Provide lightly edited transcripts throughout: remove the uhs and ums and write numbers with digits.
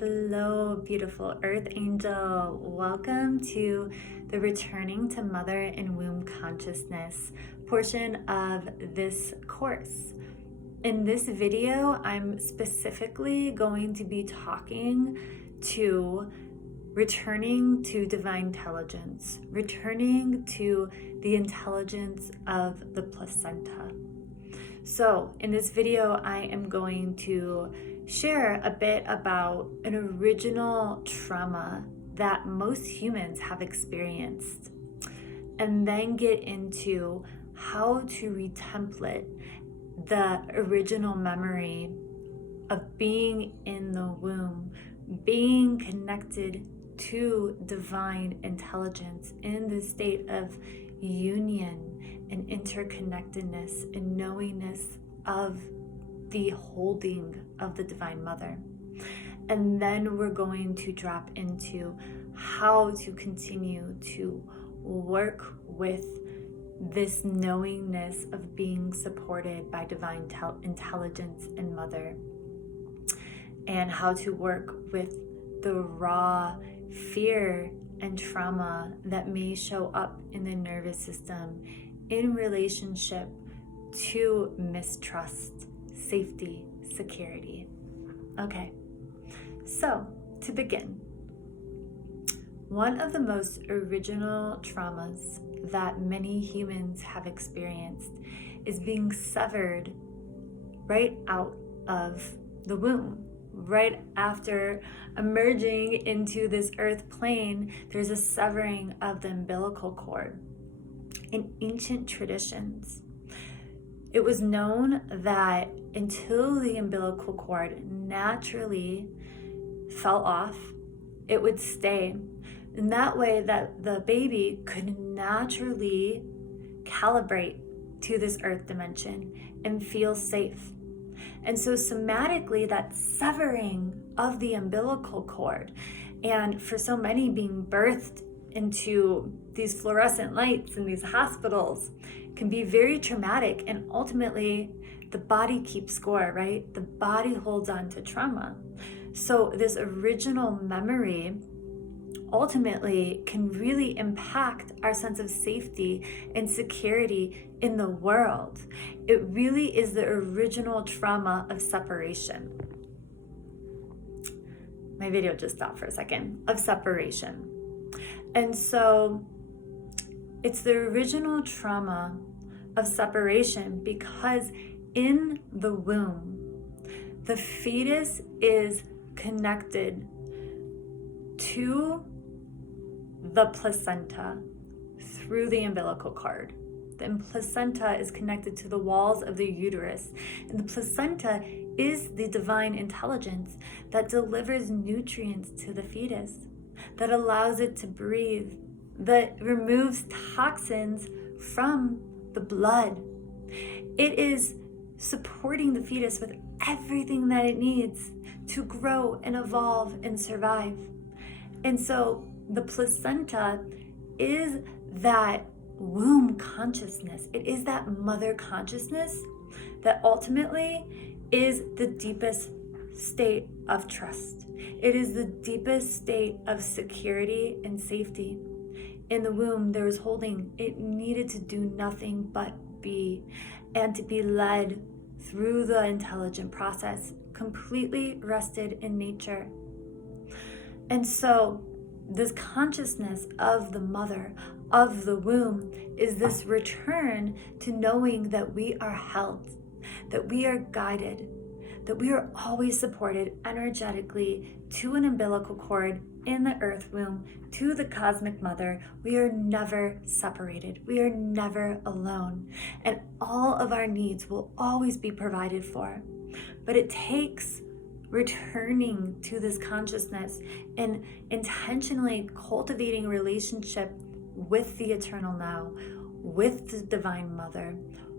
Hello, beautiful earth angel. Welcome to the Returning to Mother and Womb Consciousness portion of this course. In this video, I'm specifically going to be talking to returning to divine intelligence, returning to the intelligence of the placenta. So in this video, I am going to share a bit about an original trauma that most humans have experienced, and then get into how to retemplate the original memory of being in the womb, being connected to divine intelligence in the state of union and interconnectedness and knowingness of the holding of the Divine Mother. And then we're going to drop into how to continue to work with this knowingness of being supported by divine intelligence and Mother, and how to work with the raw fear and trauma that may show up in the nervous system in relationship to mistrust, safety, security. Okay, so to begin, one of the most original traumas that many humans have experienced is being severed right out of the womb. Right after emerging into this earth plane, there's a severing of the umbilical cord. In ancient traditions, it was known that until the umbilical cord naturally fell off, it would stay. And that way that the baby could naturally calibrate to this earth dimension and feel safe. And so somatically, that severing of the umbilical cord, and for so many being birthed into these fluorescent lights in these hospitals, can be very traumatic. And ultimately, the body keeps score, right? The body holds on to trauma. So this original memory ultimately can really impact our sense of safety and security in the world. It really is the original trauma of separation. My video just stopped for a second, of separation. And so it's the original trauma of separation because in the womb, the fetus is connected to the placenta through the umbilical cord. The placenta is connected to the walls of the uterus, and the placenta is the divine intelligence that delivers nutrients to the fetus, that allows it to breathe, that removes toxins from the blood. It is supporting the fetus with everything that it needs to grow and evolve and survive. And so the placenta is that womb consciousness. It is that mother consciousness that ultimately is the deepest state of trust. It is the deepest state of security and safety. In the womb, there was holding. It needed to do nothing but be, and to be led through the intelligent process, completely rested in nature. And so this consciousness of the mother, of the womb, is this return to knowing that we are held, that we are guided, that we are always supported energetically to an umbilical cord in the earth womb, to the cosmic mother. We are never separated. We are never alone. And all of our needs will always be provided for. But it takes returning to this consciousness and intentionally cultivating relationship with the eternal now, with the divine mother,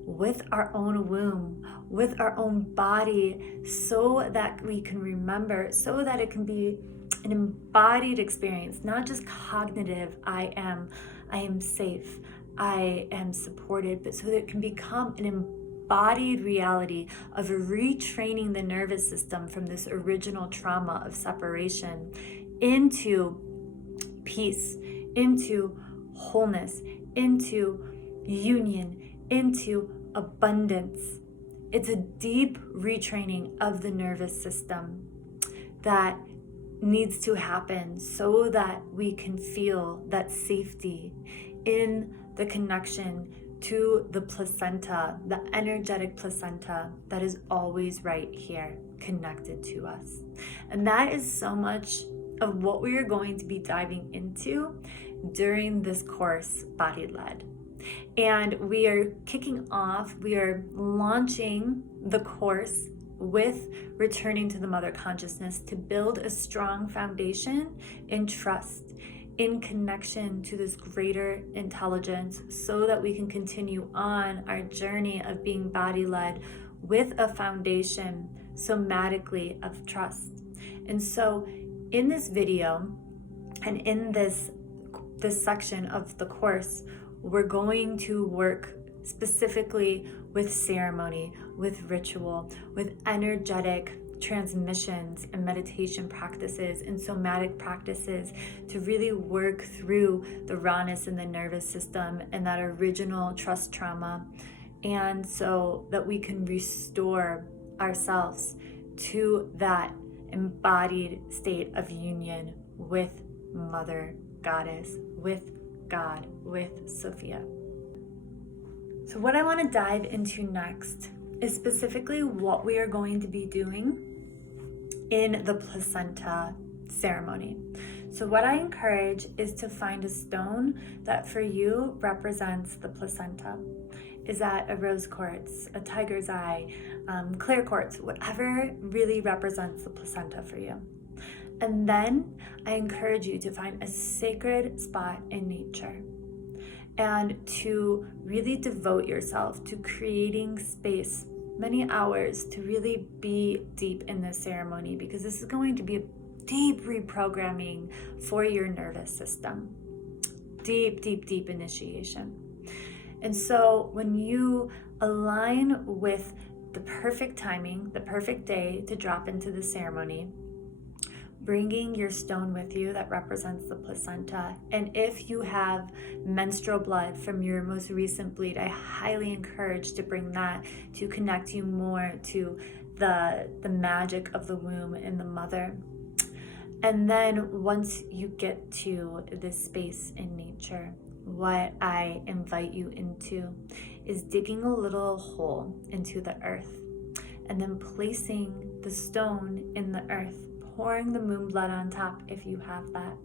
with our own womb, with our own body, so that we can remember, so that it can be an embodied experience, not just cognitive, I am safe, I am supported, but so that it can become an embodied reality of retraining the nervous system from this original trauma of separation into peace, into wholeness, into union, into abundance. It's a deep retraining of the nervous system that needs to happen so that we can feel that safety in the connection to the placenta, the energetic placenta that is always right here connected to us. And that is so much of what we are going to be diving into during this course, Body Led. And we are launching the course with returning to the mother consciousness to build a strong foundation in trust, in connection to this greater intelligence, so that we can continue on our journey of being body led with a foundation somatically of trust. And so in this video and in this section of the course, we're going to work specifically with ceremony, with ritual, with energetic transmissions and meditation practices and somatic practices to really work through the rawness in the nervous system and that original trust trauma, and so that we can restore ourselves to that embodied state of union with Mother Goddess, with God, with Sophia. So what I want to dive into next is specifically what we are going to be doing in the placenta ceremony. So what I encourage is to find a stone that for you represents the placenta. Is that a rose quartz, a tiger's eye, clear quartz, whatever really represents the placenta for you. And then I encourage you to find a sacred spot in nature and to really devote yourself to creating space, many hours, to really be deep in this ceremony, because this is going to be a deep reprogramming for your nervous system. Deep, deep, deep initiation. And so when you align with the perfect timing, the perfect day to drop into the ceremony, bringing your stone with you that represents the placenta. And if you have menstrual blood from your most recent bleed, I highly encourage to bring that to connect you more to the magic of the womb and the mother. And then once you get to this space in nature, what I invite you into is digging a little hole into the earth and then placing the stone in the earth, pouring the moon blood on top if you have that,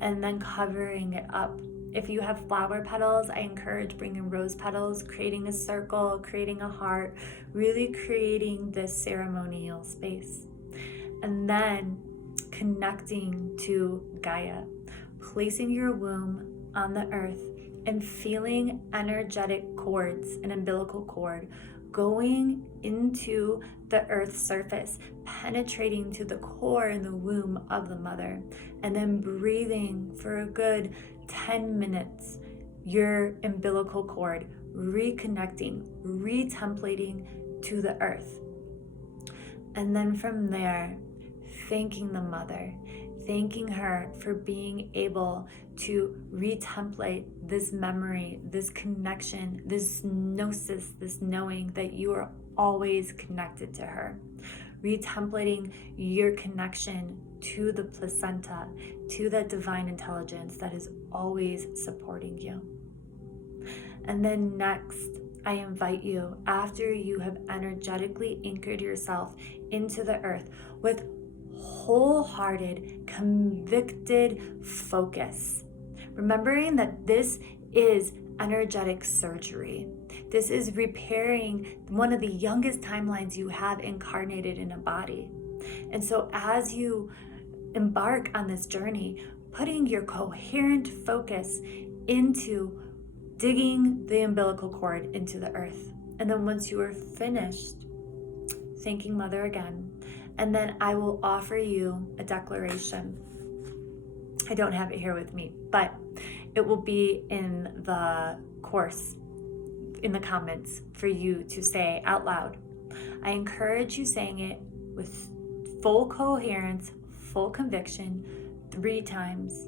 and then covering it up. If you have flower petals, I encourage bringing rose petals, creating a circle, creating a heart, really creating this ceremonial space. And then connecting to Gaia, placing your womb on the earth and feeling energetic cords, an umbilical cord, going into the earth's surface, penetrating to the core in the womb of the mother, and then breathing for a good 10 minutes, your umbilical cord, reconnecting, retemplating to the earth. And then from there, thanking the mother, thanking her for being able to retemplate this memory, this connection, this gnosis, this knowing that you are always connected to her. Retemplating your connection to the placenta, to that divine intelligence that is always supporting you. And then next, I invite you, after you have energetically anchored yourself into the earth with wholehearted, convicted focus, remembering that this is energetic surgery. This is repairing one of the youngest timelines you have incarnated in a body. And so as you embark on this journey, putting your coherent focus into digging the umbilical cord into the earth. And then once you are finished, thanking Mother again, and then I will offer you a declaration. I don't have it here with me, but it will be in the course. in the comments for you to say out loud. I encourage you saying it with full coherence, full conviction, 3 times.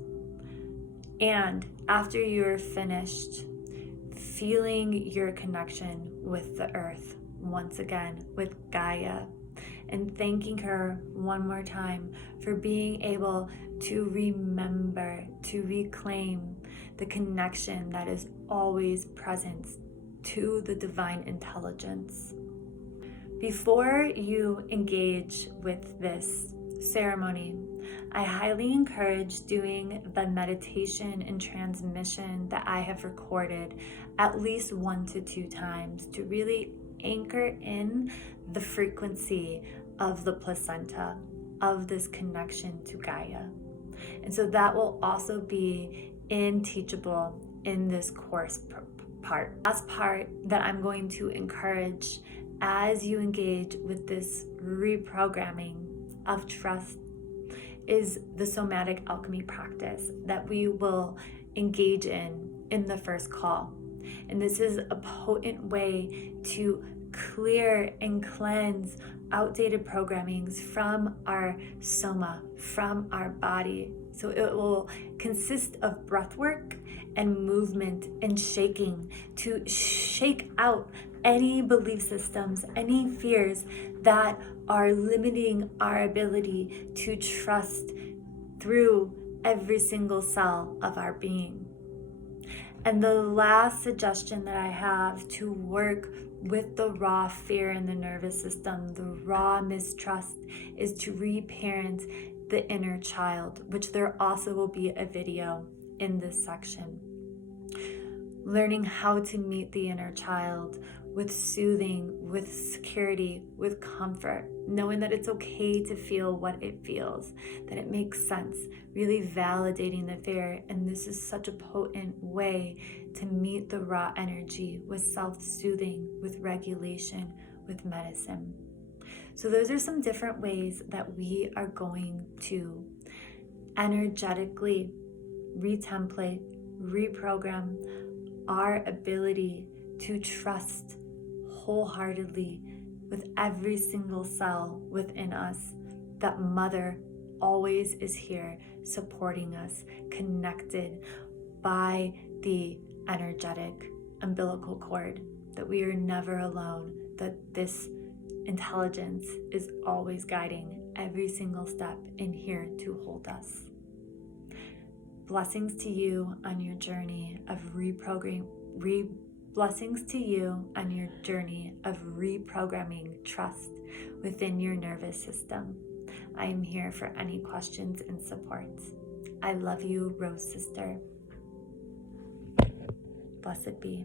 And after you're finished, feeling your connection with the earth once again, with Gaia, and thanking her one more time for being able to remember, to reclaim the connection that is always present to the divine intelligence. Before you engage with this ceremony, I highly encourage doing the meditation and transmission that I have recorded at least 1 to 2 times to really anchor in the frequency of the placenta, of this connection to Gaia. And so that will also be teachable in this course part. Last part that I'm going to encourage as you engage with this reprogramming of trust is the somatic alchemy practice that we will engage in the first call. And this is a potent way to clear and cleanse outdated programmings from our soma, from our body. So it will consist of breath work and movement and shaking to shake out any belief systems, any fears that are limiting our ability to trust through every single cell of our being. And the last suggestion that I have to work with the raw fear in the nervous system, the raw mistrust, is to reparent the inner child, which there also will be a video in this section. Learning how to meet the inner child with soothing, with security, with comfort, knowing that it's okay to feel what it feels, that it makes sense, really validating the fear. And this is such a potent way to meet the raw energy with self-soothing, with regulation, with medicine. So those are some different ways that we are going to energetically retemplate, reprogram our ability to trust wholeheartedly with every single cell within us that Mother always is here supporting us, connected by the energetic umbilical cord, that we are never alone, that this intelligence is always guiding every single step in here to hold us. Blessings to you on your journey of blessings to you on your journey of reprogramming trust within your nervous system. I am here for any questions and supports. I love you, Rose Sister. Blessed be.